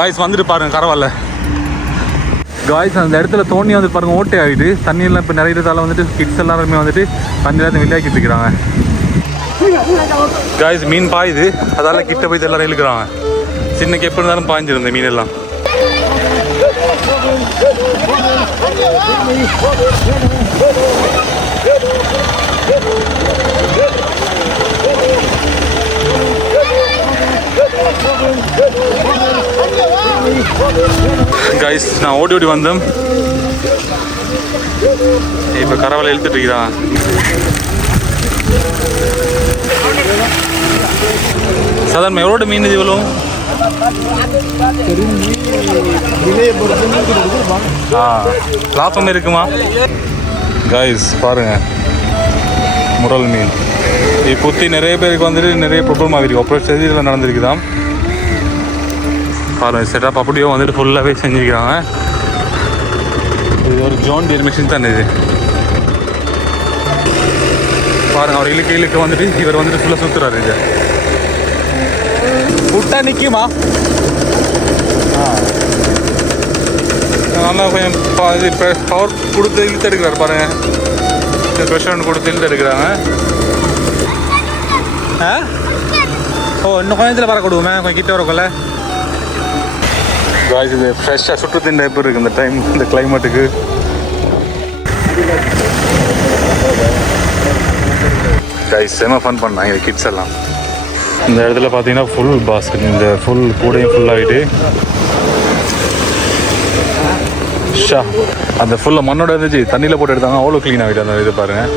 Guys வந்துட்டு பாருங்கள் கரவால்ல guys அந்த இடத்துல தோணி வந்து பாருங்கள் ஓட்டை ஆகிட்டு தண்ணியெல்லாம் இப்போ நிறையதால வந்துட்டு கிட்ஸ் எல்லாருமே வந்துட்டு தண்ணியெல்லாம் விளையாக்கிட்டு இருக்கிறாங்க காய்ஸ் மீன் பாயுது அதால் கிட்ட போய் எல்லாரும் இழுக்கிறாங்க சின்னக்கு எப்போ இருந்தாலும் பாய்ஞ்சிருந்தேன் மீன் எல்லாம் கைஸ் நான் ஓடி ஓடி வந்தேன் இப்போ கரவலை இழுத்துட்டு இருக்கிறான் சாதாரண எவ்வளோ மீன் இது இவ்வளோ லாபம் இருக்குமா கைஸ் பாருங்க முரல் மீன் இது குத்தி நிறைய பேருக்கு வந்துட்டு நிறைய ப்ராப்ளம் ஆகிருக்கு அப்புறம் செய்தியில் நடந்திருக்குதான் பாருங்க செட்டப் அப்படியோ வந்துட்டு ஃபுல்லாகவே செஞ்சுக்கிறாங்க இது ஒரு ஜோன் டியர் மிஷின் தான் இது பாருங்க அவர் இழுக்க வந்துட்டு இவர் வந்துட்டு ஃபுல்லாக சுற்றுறாரு இது விட்டா நிற்குமா நல்லா கொஞ்சம் இது பவர் கொடுத்து இழுத்து எடுக்கிறாரு பாருங்க ப்ரெஷர் கொடுத்து இழுத்து எடுக்கிறாங்க ஓ இன்னும் கொஞ்சத்தில் வரக்கூடுவோமே கொஞ்சம் கிட்ட வரக்குள்ள காய்ஸ் இது ஃப்ரெஷ்ஷாக சுற்றுத்தின் டைப் இருக்குது இந்த டைம் இந்த கிளைமேட்டுக்கு காய்ஸ் செம ஃபன் பண்ணாங்க இந்த கிட்ஸ் எல்லாம் இந்த இடத்துல பார்த்தீங்கன்னா ஃபுல் பாஸ்கெட் இந்த ஃபுல் கூடையும் ஃபுல்லாகிட்டு ஷா அந்த ஃபுல்லாக மண்ணோட இருந்துச்சு தண்ணியில் போட்டு எடுத்தாங்க அவ்வளோ க்ளீன் ஆகிட்டு அந்த இது பாருங்கள்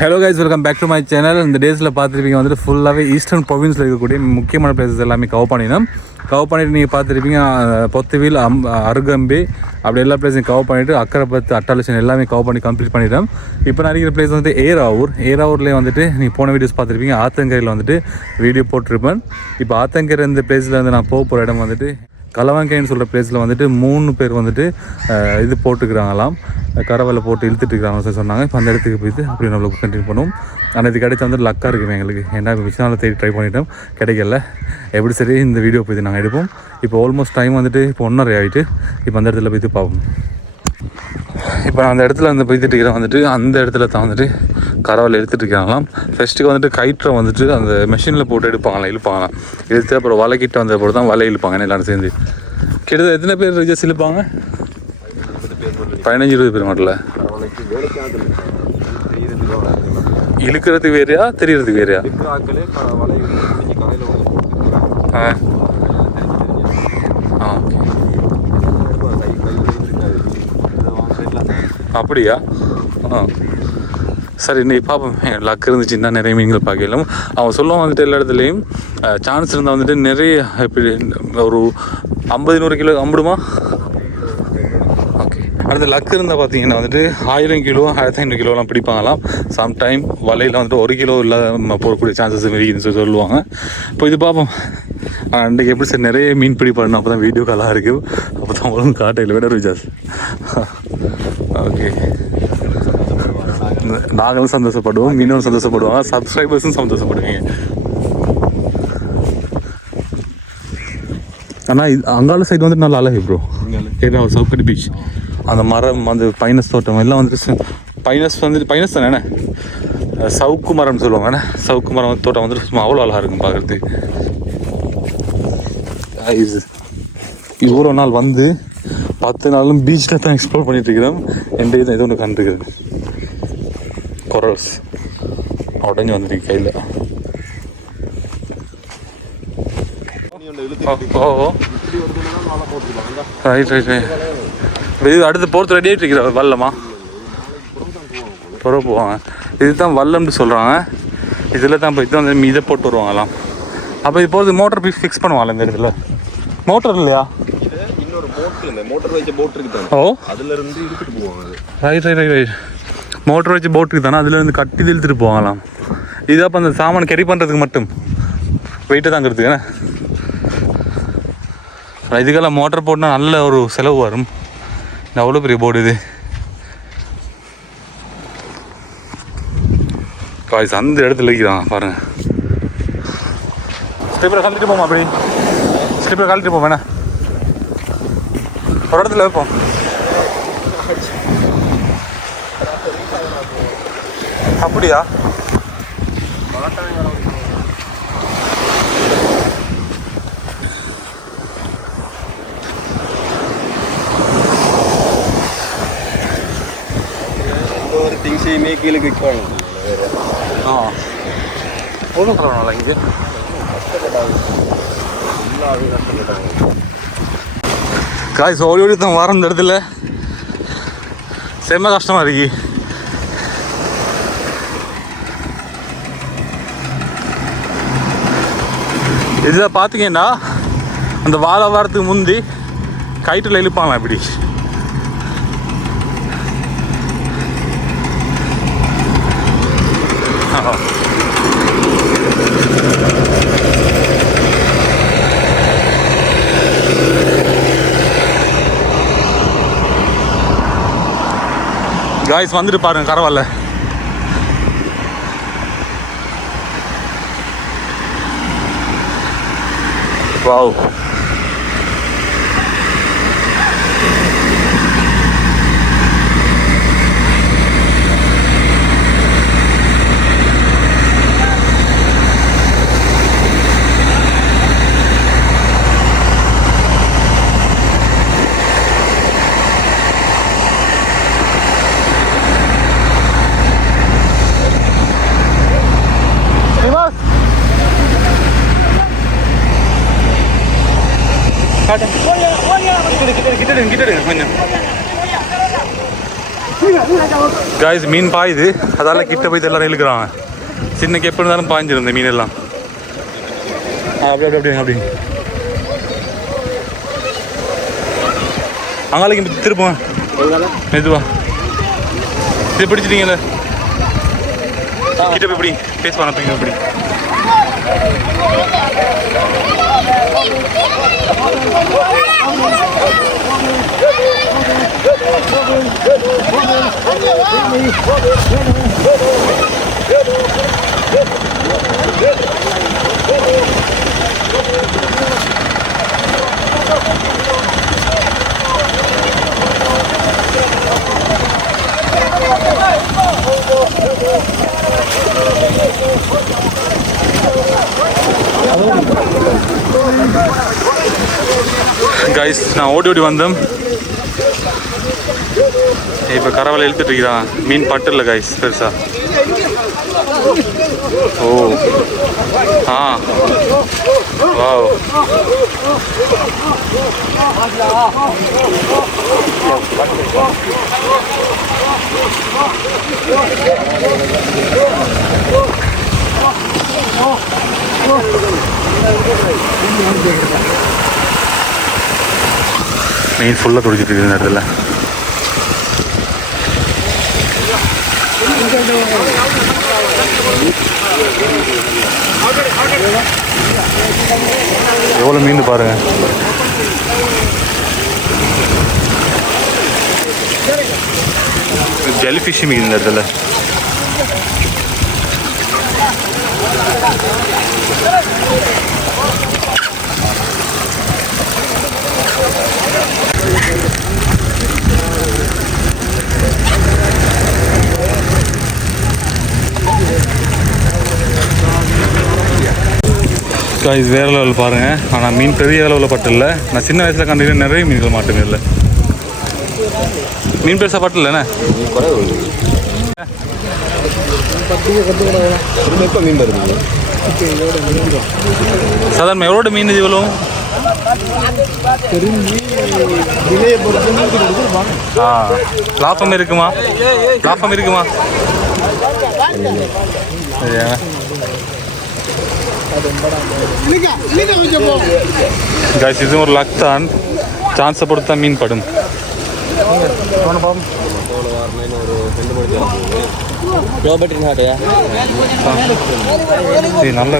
hello guys welcome back to my channel இந்த டேஸில் பார்த்துருப்பீங்க வந்துட்டு ஃபுல்லாகவே ஈஸ்டர்ன் ப்ரொவின்ஸில் இருக்கக்கூடிய முக்கியமான பிளேசஸ் எல்லாமே கவர் பண்ணிட்டு நீங்கள் பார்த்துருப்பீங்க பொத்துவில் அருகம்பி அப்படி எல்லா பிளேஸையும் கவர் பண்ணிவிட்டு அக்கரைப்பத்து அட்டாலட்சன் எல்லாமே கவர் பண்ணி கம்ப்ளீட் பண்ணிட்டோம் இப்போ நான் இருக்கிற பிளேஸ் வந்துட்டு ஏராவூர்லேயே வந்துட்டு நீங்கள் போன வீடியோஸ் பார்த்துருப்பீங்க ஆத்தங்கரையில் வந்துட்டு வீடியோ போட்டிருப்பேன் இப்போ ஆத்தங்கரை இந்த பிளேஸில் வந்து நான் போகிற இடம் வந்துட்டு கலவங்கைன்னு சொல்கிற பிளேஸில் வந்துட்டு 3 பேர் வந்துட்டு இது போட்டுக்கிறாங்களாம் கரவலை போட்டு இழுத்துட்டு இருக்கிறாங்கன்னு சொன்னாங்க இப்போ அந்த இடத்துக்கு போயிட்டு அப்படி நம்மளுக்கு கண்டினியூ பண்ணுவோம் ஆனால் இது கிடைச்சா வந்து லக்காக இருக்குமே எங்களுக்கு ஏன்னா விஷயம் தேடி ட்ரை பண்ணிட்டோம் கிடைக்கல எப்படி சரி இந்த வீடியோ போய் நாங்கள் எடுப்போம் இப்போ ஆல்மோஸ்ட் டைம் வந்துட்டு இப்போ 1:30 ஆகிட்டு இப்போ அந்த இடத்துல போய்ட்டு பார்ப்போம் இப்போ நான் அந்த இடத்துல வந்து போய்ட்டு இருக்கிறேன் வந்துட்டு அந்த இடத்துல தான் வந்துட்டு கரவலை எடுத்துகிட்டு இருக்காங்களாம் ஃபஸ்ட்டுக்கு வந்துட்டு கயிற்றை வந்துட்டு அந்த மெஷினில் போட்டு இழுப்பாங்களாம் இழுத்து அப்புறம் வலைக்கிட்ட வந்த போது தான் வலை இழுப்பாங்க எல்லாரும் சேர்ந்து கிட்டத்தட்ட எத்தனை பேர் ரிஜஸ் இழுப்பாங்க 15-20 பேர் மட்டும் இழுக்கிறதுக்கு வேறையா தெரியறதுக்கு வேறையா அப்படியா சரி இன்னைக்கு பார்ப்போம் லக் இருந்துச்சுன்னா நிறைய மீன்கள் பார்க்கலாம் அவன் சொல்லுவான் வந்துட்டு எல்லா இடத்துலையும் சான்ஸ் இருந்தால் வந்துட்டு நிறைய எப்படி ஒரு 50-100 கிலோ அம்பிடுமா ஓகே அடுத்த லக் இருந்தால் பார்த்தீங்கன்னா வந்துட்டு 1000 கிலோ 1500 கிலோலாம் பிடிப்பாங்களாம் சம்டைம் வலையில் வந்துட்டு 1 கிலோ இல்லாத போகக்கூடிய சான்சஸ் இருக்குதுன்னு சொல்லி சொல்லுவாங்க இப்போ இது பார்ப்போம் அன்றைக்கு எப்படி சார் நிறைய மீன் பிடிப்பாருன்னு அப்போ தான் வீடியோ காலாக இருக்குது அப்போ தான் ஒழுங்கு காட்டையில் விட ரிஜாஸ் ஓகே நாங்களும் சந்தோஷப்படுவோம் மீனவரும் சந்தோஷப்படுவாங்க சப்ஸ்கிரைபர்ஸும் சந்தோஷப்படுவீங்க ஆனால் இது அங்கால சைடு வந்துட்டு நல்லா அழகு ப்ரோ ஏன்னா சவுக்கடி பீச் அந்த மரம் அந்த பைனஸ் தோட்டம் எல்லாம் வந்துட்டு பைனஸ் தானே சவுக்கு மரம்னு சொல்லுவாங்க சவுக்கு மரம் தோட்டம் வந்துட்டு சும்மா அவ்வளோ அழகாக இருக்கும் பார்க்குறதுக்கு இவ்வளோ நாள் வந்து 10 நாளும் பீச்சில் தான் எக்ஸ்ப்ளோர் பண்ணிட்டு இருக்கிறோம் எந்த இது ஒன்று கண்டுருக்குது கொரல்ஸ் உடஞ்சி வந்துருக்கு கையில் ரைட் இது அடுத்து போகிறது ரெடி ஆகிட்டு இருக்கிற வல்லமா புற போவாங்க இதுதான் வல்லம்னு சொல்கிறாங்க இதில் தான் இப்போ இது வந்து இதை போட்டு வருவாங்களாம் அப்போ இது போகிறது மோட்டர் ஃபிக்ஸ் பண்ணுவாங்களா இந்த இடத்துல மோட்டர் இல்லையா ஓ ரைட் மோட்டர் வச்சு போட்டுக்கு தானே அதுலேருந்து கட்டி இழுத்துட்டு போவாங்களாம் இது அப்போ அந்த சாமான் கேரி பண்ணுறதுக்கு மட்டும் வெயிட்டை தாங்கிறதுக்கு இதுக்கெல்லாம் மோட்டர் போட்டுனா நல்ல ஒரு செலவு வரும் அவ்வளோ பெரிய போர்டு இது காய்ஸ் அந்த இடத்துல இருக்கிறான் பாருங்கள் ஸ்லிப்பரை கழட்டிட்டு போமா அப்படி ஸ்லிப்பரை கழட்டிட்டு போவோம் வேணா ஒரு இடத்துல வைப்போம். அப்படியா? ஒரு திங்ஸையுமே கீழே கிட்டாங்க. ஒன்றும் சொல்லணும்ல இங்கே காய்ஸ் ஓடி ஓடி தான் வர இந்த இடத்துல செம்ம கஷ்டமாக இருக்கு. இதில் பார்த்தீங்கன்னா அந்த வாழை வாரத்துக்கு முந்தி கயிற்றில் இழுப்பாங்களாம் இப்படி. காய்ஸ் வந்துட்டு பாருங்க கரவால்ல. வாவ் காய்ஸ் மீன் பாயுது, அதால கிட்ட போய் எல்லாரும் இழுக்கிறாங்க. சின்ன கெப்பு இருந்தாலும் பாய்ஞ்சிருந்த மீன் எல்லாம். அப்படி அப்படி அப்படி அப்படி அங்காலைக்கு திருப்போம் மெதுவா. இது பிடிச்சிட்டீங்கல்ல கிட்ட போய் இப்படி பேசுவாங்க அப்படி அப்படி. கைஸ் நான் ஓடி ஓடி வந்தேன். இப்போ கரவலை இழுத்துட்டு இருக்கிறான். மீன் பட்டு இல்லை கைஸ் பெருசா. ஓ ஆ வாவ் மீன் ஃபுல்லாக துடிச்சிட்டு இருக்குது இந்த இடத்துல. எவ்வளோ மீன் பாருங்க. ஜெல்லி ஃபிஷ் மீன் இந்த இடத்துல. இது வேறு லெவல் பாருங்கள். ஆனால் மீன் பெரிய அளவில் பட்டில்ல. நான் சின்ன வயசில் கண்டிப்பாக நிறைய மீன்கள் மாட்டேன் இல்லை. மீன் பெருசாக பட்டில்லண்ணே மீன் வருது சாதாரண எவ்வளோ மீன் இது இவ்வளோ? லாபம் இருக்குமா? லாபம் இருக்குமா? गाइस இது ஒரு லக் தான். சான்ஸை பொறுத்தா மீன் படும். நல்ல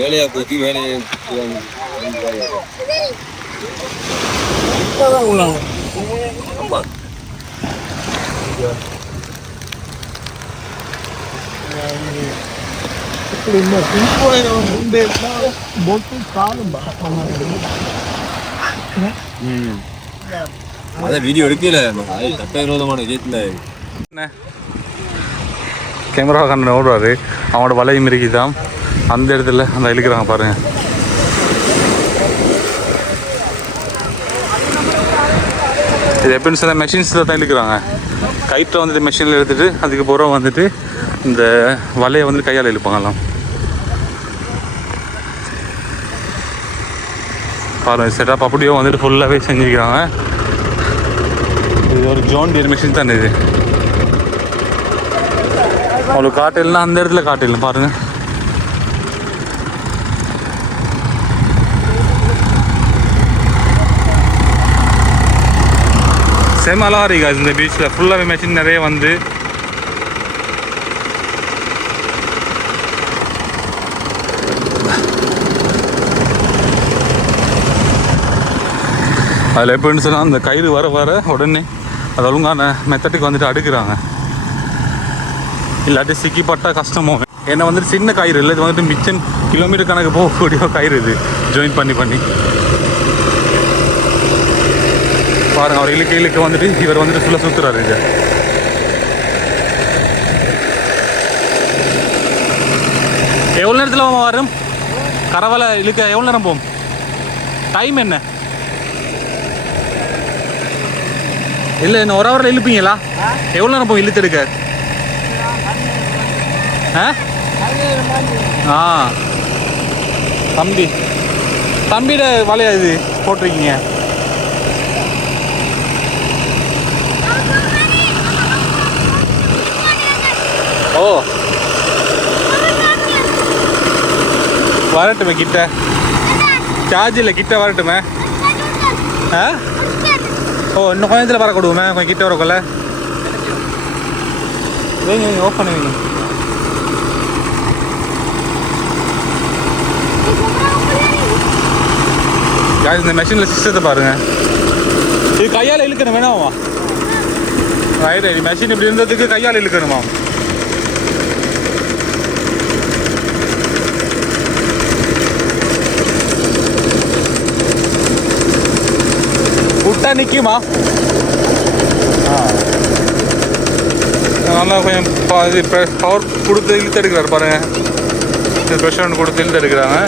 வேலையா போச்சு வேலையை அதான் வீடியோ எடுக்கல சட்டவிரோதமான விஷயத்துல கேமரா கண்ணன் ஓடுவார், அவனோட வலையும் இருக்குதான் அந்த இடத்துல அந்த இழுக்கிறாங்க பாருங்க. இது எப்படின்னு சொன்னால் மெஷின்ஸில் தான் இழுக்கிறாங்க. கயிற்றை வந்துட்டு மெஷினில் எடுத்துகிட்டு அதுக்கு பிறகு வந்துட்டு இந்த வலையை வந்துட்டு கையால் இழுப்பாங்கலாம். பாருங்கள் செட்டப் அப்படியே வந்துட்டு ஃபுல்லாகவே செஞ்சுக்கிறாங்க. இது ஒரு ஜோன் டியர் மிஷின் தான் இது. அவங்களுக்கு காட்டில்னா அந்த இடத்துல காட்டில் பாருங்கள். செம அழகா இருக்கு இந்த பீச்சில் ஃபுல்லாகவே மெஷின் நிறைய வந்து அதில் எப்படின்னு சொன்னால் அந்த கயிறு வர வர உடனே அது ஒழுங்கான மெத்தட்டுக்கு வந்துட்டு அடுக்கிறாங்க, இல்லாட்டி சிக்கிப்பட்டா கஷ்டமோ. ஏன்னா வந்துட்டு சின்ன கயிறு இல்லை, இது வந்துட்டு மிச்சம் கிலோமீட்டர் கணக்கு போகக்கூடிய கயிறு இது ஜாயின் பண்ணி பாருங்க. அவர் இழுக்க வந்துட்டு இவர் வந்துட்டு ஃபுல்லாக சுற்றுறாரு. இது எவ்வளோ நேரத்தில் வரும் கரவலை இழுக்க? எவ்வளோ நேரம் போகும்? டைம் என்ன? இல்லை என்ன ஒரு ஹவரில் இழுப்பீங்களா? எவ்வளோ நேரம் போகும் இழுத்து எடுக்க? தம்பியோட வலையா இது போட்டிருக்கீங்க? ஓ வரட்டுமே கிட்ட, சார்ஜ் இல்லை கிட்ட வரட்டுமே. ஓ இன்னும் கொஞ்சம் நேரத்தில் வர கொடுவோமே, கொஞ்சம் கிட்ட வரக்குள்ள வைங்க ஓப்பன் பண்ணுவீங்க. இந்த மெஷினில் சிஸ்டத்தை பாருங்கள். இது கையால் இழுக்கணும் வேணாமா? Right right. மெஷின் இப்படி இருந்ததுக்கு கையால் இழுக்கணுமா? விட்டா நிற்குமா? நல்லா கொஞ்சம் பவர் கொடுத்து இழுத்து எடுக்கிறார் பாருங்கள். ப்ரெஷர் கொடுத்து இழுத்து எடுக்கிறாங்க.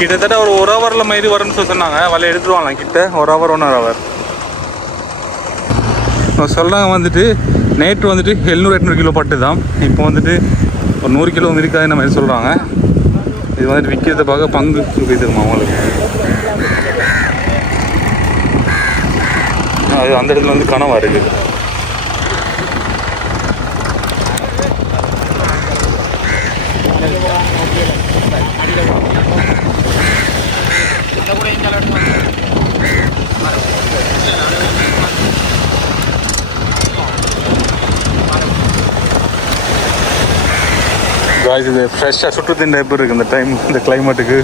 கிட்டத்தட்ட ஒரு ஹவரில் மாதிரி வரும்னு சொன்னாங்க. வலையை எடுத்துருவாங்களாம் கிட்ட 1 ஹவர் 1.5 ஹவர் சொல்கிறாங்க. வந்துட்டு நேற்று வந்துட்டு 700-800 கிலோ பட்டு தான். இப்போ வந்துட்டு ஒரு 100 கிலோ வந்து இருக்காது நம்ம சொல்கிறாங்க. இது வந்துட்டு விற்கிறத பார்க்க பங்கு இருக்குமா அவங்களுக்கு. அது அந்த இடத்துல வந்து கனவாக இருக்குது. இது ஃப்ரெஷ்ஷாக சுற்று திண்ட எப்படி இருக்குது இந்த டைம், இந்த கிளைமேட்டுக்கு.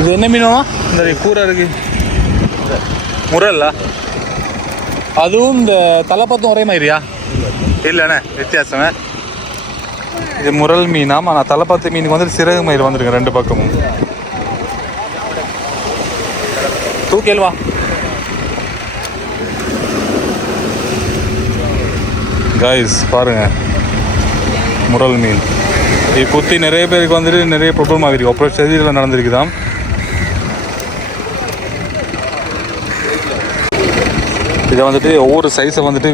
இது என்ன மீனுமா? இந்த கூரை இருக்கு, முரல்ல. அதுவும் இந்த தலைப்பத்தும் ஒரே மாதிரியா? இல்லைண்ணே, வித்தியாசமே. இது முரல் மீனாம். ஆனால் தலைப்பத்து மீனுக்கு வந்துட்டு சிறகு மயிர் வந்துருக்கு 2 பக்கமும். தூக்கேல்வா காய்ஸ், பாருங்க முரல் மீன். இது குத்தி நிறைய பேருக்கு வந்துட்டு நிறைய ப்ராப்ளம் ஆகிருக்கு. அப்புறம் செதியில் நடந்திருக்குதான். இதை வந்துட்டு ஒவ்வொரு சைஸை வந்துட்டு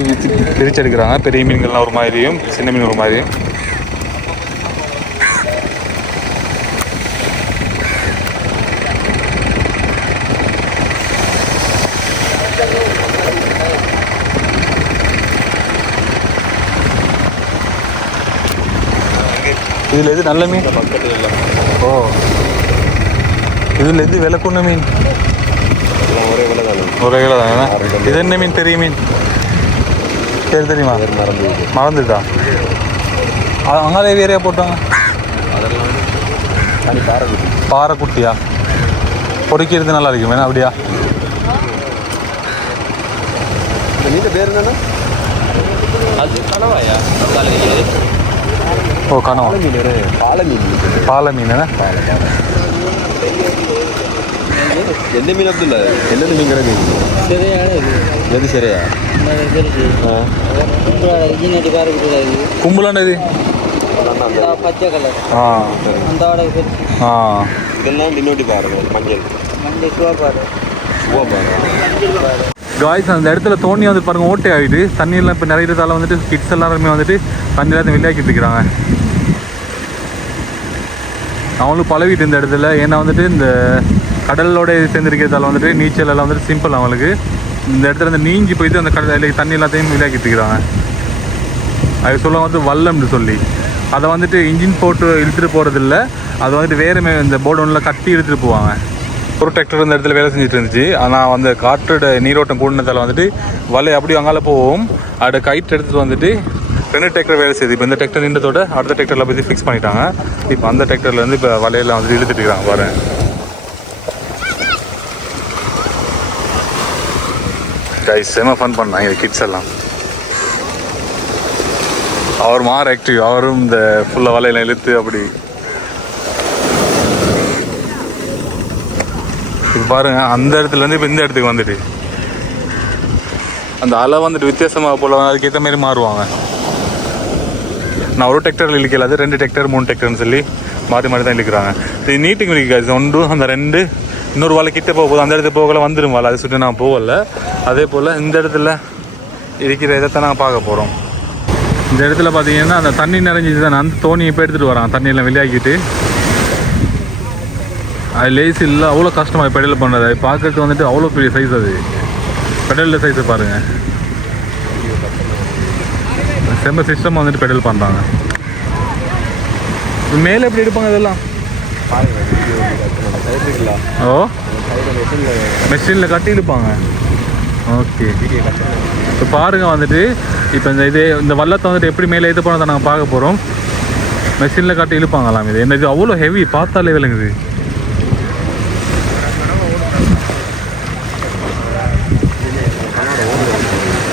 பிரித்து எடுக்கிறாங்க. பெரிய மீன்கள்லாம் ஒரு மாதிரியும், சின்ன மீன் ஒரு மாதிரியும். இதில் எது நல்ல மீன்? ஓ, இதில் எது விலை கொண்ட மீன்? ஒரே விலை தானே. இது என்ன மீன்? பெரிய மீன் பேர் தெரியுமா? மறந்துட்டா. அங்கே வேறையா போட்டாங்க. பாறைக்குட்டியா? பொறிக்கிறது நல்லா இருக்கும் வேணா அப்படியா? பேர் என்னன்னா ஓ, கனவா? பாலை மீன். எந்த மீன் அப்துல்ல? என்னென்ன மீன் கிடக்கு? எது சரியா? கும்பலானது பச்சை கலர். இதெல்லாம் மின்னோட்டி பாருங்க. மஞ்சள் காய்ஸ், அந்த இடத்துல தோணி வந்து பாருங்கள் ஓட்டை ஆகிட்டு தண்ணியெல்லாம் இப்போ நிறைய இடத்தால வந்துட்டு கிட்ஸ் எல்லாருமே வந்துட்டு தண்ணியில் விளையாக்கிட்டு இருக்கிறாங்க. அவங்களும் பழகிட்டு இந்த இடத்துல. ஏன்னா வந்துட்டு இந்த கடலோட சேர்ந்துருக்கிறதால வந்துட்டு நீச்சல் எல்லாம் வந்துட்டு சிம்பிள். அவங்களுக்கு இந்த இடத்துல வந்து நீஞ்சி போயிட்டு அந்த கடல் தண்ணி எல்லாத்தையும் விளையாக்கிட்டு இருக்கிறாங்க. அது சொல்ல வந்து வல்லம்னு சொல்லி அதை வந்துட்டு இன்ஜின் போட்டு இழுத்துட்டு போகிறதில்ல. அதை வந்துட்டு வேறு இந்த போர்டு ஒன்றில் கட்டி இழுத்துட்டு போவாங்க. ஒரு டிராக்டர் இந்த இடத்துல வேலை செஞ்சுட்டு இருந்துச்சு. ஆனால் அந்த காற்றோட நீரோட்டம் கூடினதால் வந்துட்டு வலை அப்படி அங்கால போவோம். அதை கைட்டு எடுத்துகிட்டு வந்துட்டு 2 டிராக்டர் வேலை செய்யுது. இப்போ இந்த டிராக்டர் நின்றதோட அடுத்த டிராக்டரில் போய் ஃபிக்ஸ் பண்ணிட்டாங்க. இப்போ அந்த டிராக்டர்லேருந்து இப்போ வலையெல்லாம் வந்துட்டு இழுத்துட்டு இருக்காங்க பாருங்க. கைஸ் செம ஃபன் பண்ணாங்க கிட்ஸ் எல்லாம். அவர் மாற ஆக்டிவ். அவரும் இந்த ஃபுல்லாக வலையெல்லாம் இழுத்து அப்படி. இப்போ பாருங்க, அந்த இடத்துலேருந்து இப்போ இந்த இடத்துக்கு வந்துட்டு அந்த அலை வந்துட்டு வித்தியாசமாக போல அதுக்கேற்ற மாதிரி மாறுவாங்க. நான் ஒரு டிராக்டரில் இழுக்கல, அது 2 டிராக்டர் 3 டிராக்டர்னு சொல்லி மாற்றி மாற்றி தான் இழுக்கிறாங்க. இது நீட்டிங் இழுக்காது. 1 அந்த 2 இன்னொரு வாழை கிட்டே போகுது. அந்த இடத்துக்கு போகல வந்துடும் வாழை. அதை சுற்றி நான் போகலை. அதே போல் இந்த இடத்துல இருக்கிற இதைத்தான் நாங்கள் பார்க்க போகிறோம். இந்த இடத்துல பார்த்தீங்கன்னா அந்த தண்ணி நிறைஞ்சிது தான். அந்த தோணியை இப்போ எடுத்துகிட்டு வரான். தண்ணியெல்லாம் வெளியாக்கிட்டு அது லேஸ் இல்லை. அவ்வளோ கஷ்டமாக பெடல் பண்ணுறது. அது பார்க்கறது வந்துட்டு அவ்வளோ பெரிய சைஸ். அது பெடலில் சைஸை பாருங்கள். செம்ம சிஸ்டம் வந்துட்டு பெடல் பண்ணுறாங்க. மேலே எப்படி எடுப்பாங்க இதெல்லாம்? ஓ, மெஷினில் கட்டி எடுப்பாங்க. ஓகே, இப்போ பாருங்கள் வந்துட்டு இப்போ இந்த வல்லத்தை வந்துட்டு எப்படி மேலே இது பண்ணதை நாங்கள் பார்க்க போகிறோம். மெஷினில் கட்டி இழுப்பாங்களாம். இது என்ன, இது அவ்வளோ ஹெவி. பார்த்தாலே விளங்குது.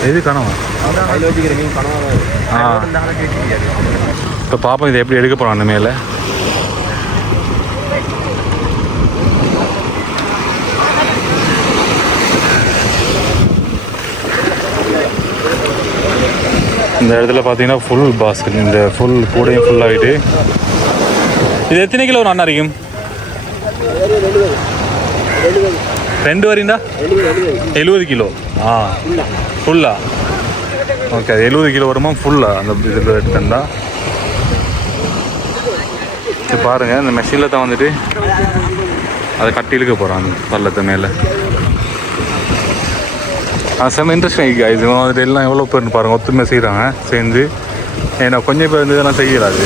எது கனவா? இப்போ பாப்பா இதை எப்படி எடுக்க போகிறான் மேலே. இந்த இடத்துல பார்த்தீங்கன்னா ஃபுல் பாஸ்கெட், இந்த ஃபுல் கூடையும் ஃபுல்லாகிட்டு. இது எத்தனை கிலோ ஒரு அண்ணா இருக்கும்? 2 வரீங்களா? 70 கிலோ. ஃபுல்லா ஓகே. அது 70 கிலோ வருமா ஃபுல்லாக அந்த இதில் எடுத்துட்டா? இது பாருங்கள், இந்த மெஷினில் தான் வந்துட்டு அதை கட்டி இழுக்க போகிறான் அந்த பள்ளத்தை மேலே. செம்ம இன்ட்ரெஸ்டிங் கைஸ். இவன் வந்துட்டு எல்லாம் எவ்வளோ பேர்னு பாருங்கள், ஒத்துமை செய்கிறாங்க சேர்ந்து. ஏன்னா கொஞ்சம் பேர் வந்து இதெல்லாம் செய்யலாது.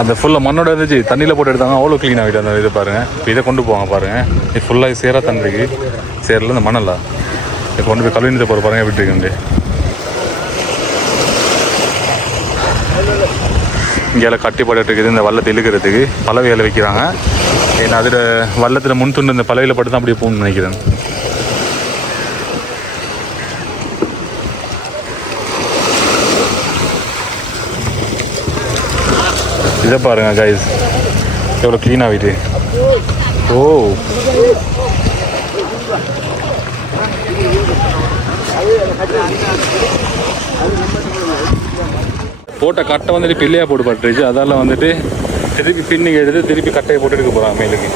அந்த ஃபுல்லாக மண்ணோட இருந்துச்சு, தண்ணியில் போட்டு எடுத்தாங்க, அவ்வளோ க்ளீன் ஆகிட்டு அந்த இது பாருங்கள். இப்போ இதை கொண்டு போவாங்க பாருங்கள். இது ஃபுல்லாக சேராக தண்ணிக்கு சேரில் இந்த மண்ணலா இதை கொண்டு போய் கழுவினத்தை போகிற பாருங்கள் விட்டுருக்குண்டு. இங்கே கட்டி போட்டுட்டு இருக்குது இந்த வள்ளத்தை இழுக்கிறதுக்கு. பலவையில் வைக்கிறாங்க. ஏன்னா அதில் வள்ளத்தில் முன் துண்டு இந்த பலவையில் பட்டு தான் அப்படியே போகணும்னு நினைக்கிறேன். இதை பாருங்க கைஸ், எவ்வளோ க்ளீன் ஆகிட்டு. ஓ போட்ட கட்டை வந்துட்டு பிள்ளையாக போட்டு பட்டுருச்சு. அதால் வந்துட்டு திருப்பி பின்னிங்க எடுத்து திருப்பி கட்டையை போட்டு எடுக்க போகிறாங்க மேலுக்கு.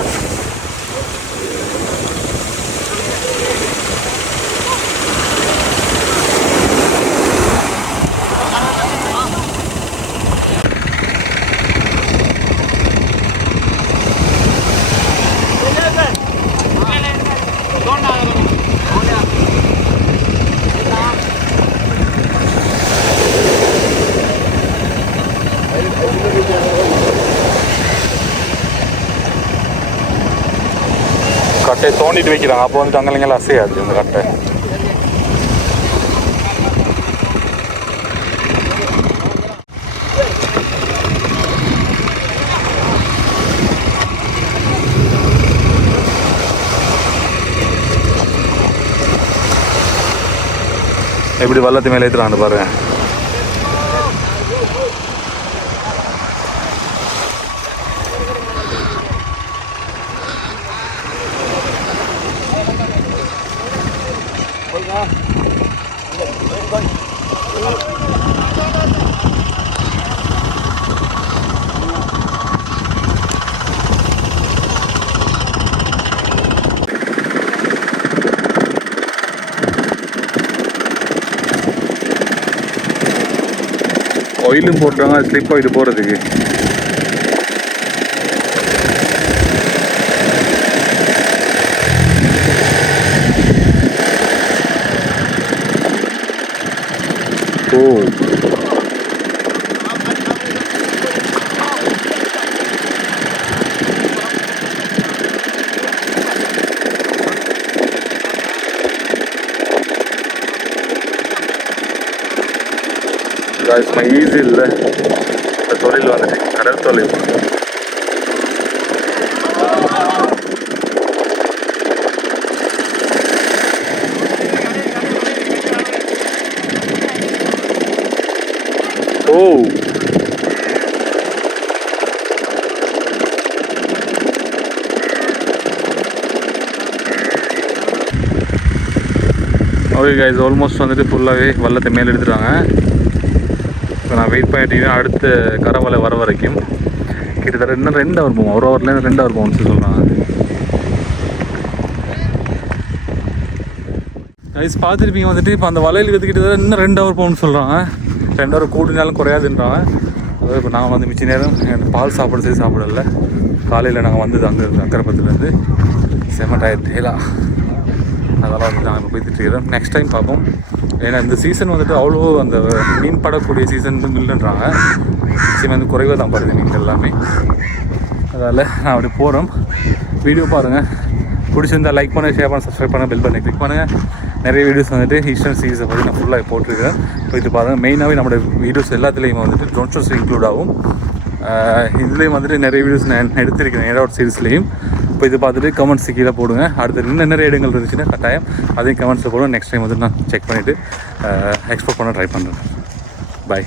கட்டையை தோண்டிட்டு வைக்கிறாங்க. அப்போ வந்துட்டு அங்கெல்லாம் அசையாது அந்த கட்டை. எப்படி வள்ளத்து மேலே ஏற்றுறாங்க பாருங்க. ஆயிலும் போட்டாங்க ஸ்லிப் ஆகிட்டு போகிறதுக்கு. ஓ சும்மா ஈஸி இல்லை இந்த தொழில் வந்துட்டு, கடல் தொழில். ஓ ஓகே கைஸ், ஆல்மோஸ்ட் வந்துட்டு ஃபுல்லாகவே வள்ளத்தை மேலே எடுத்துட்டாங்க. இப்போ நான் வெயிட் பண்ணிட்டீங்கன்னா அடுத்த கரவலை வர வரைக்கும் கிட்டத்தட்ட இன்னும் 2 ஹவர் போகும். 1 ஹவர்லேருந்து 2 ஹவர் போகும்னு சொல்கிறாங்க. கைஸ் பார்த்துருப்பீங்க வந்துட்டு இப்போ அந்த வலையில் கிட்டத்தட்ட இன்னும் 2 ஹவர் போகணும்னு சொல்கிறாங்க. 2 ஹவர் கூடுனாலும் குறையாதுன்றாங்க. அதாவது இப்போ நாங்கள் வந்து மிச்ச நேரம் பால் சாப்பிட சரி சாப்பிடல. காலையில் நாங்கள் வந்தது அங்கே இருந்து அக்கரைப்பத்துலேருந்து செம்ம டயர் டேலா. அதெல்லாம் வந்து நாங்கள் போய் திட்டுக்கிறோம். நெக்ஸ்ட் டைம் பார்ப்போம். ஏன்னா இந்த சீசன் வந்துட்டு அவ்வளோ அந்த மீன் படக்கூடிய சீசன் வந்து இல்லைன்றாங்க. நிச்சயமாக வந்து குறைவாக தான் படுது மீன் எல்லாமே. அதால் நான் அப்படி போகிறோம். வீடியோ பாருங்கள், பிடிச்சிருந்தால் லைக் பண்ண, ஷேர் பண்ண, சப்ஸ்கிரைப் பண்ண, பெல் பண்ணி கிளிக் பண்ணுங்கள். நிறைய வீடியோஸ் வந்துட்டு ஈஸ்டர்ன் சீரீஸை பற்றி நான் ஃபுல்லாக போட்டிருக்கேன். இப்போ இது பாருங்கள், மெயினாகவே நம்மளோட வீடியோஸ் எல்லாத்துலேயும் வந்துட்டு ட்ரோன் ஷோஸ் இன்க்ளூட் ஆகும். இதுலேயும் வந்துட்டு நிறைய வீடியோஸ் நான் எடுத்திருக்கேன் ஏதாவது சீரீஸ்லேயும். இப்போ இது பார்த்துட்டு கமெண்ட்ஸ் கீழே போடுங்க. அடுத்து இன்னும் நிறைய இடங்கள் இருந்துச்சுன்னா கட்டாயம் அதையும் கமெண்ட்ஸில் போடுங்க. நெக்ஸ்ட் டைம் வந்து நான் செக் பண்ணிவிட்டு எக்ஸ்போர்ட் பண்ண ட்ரை பண்ணுறேன். பாய்.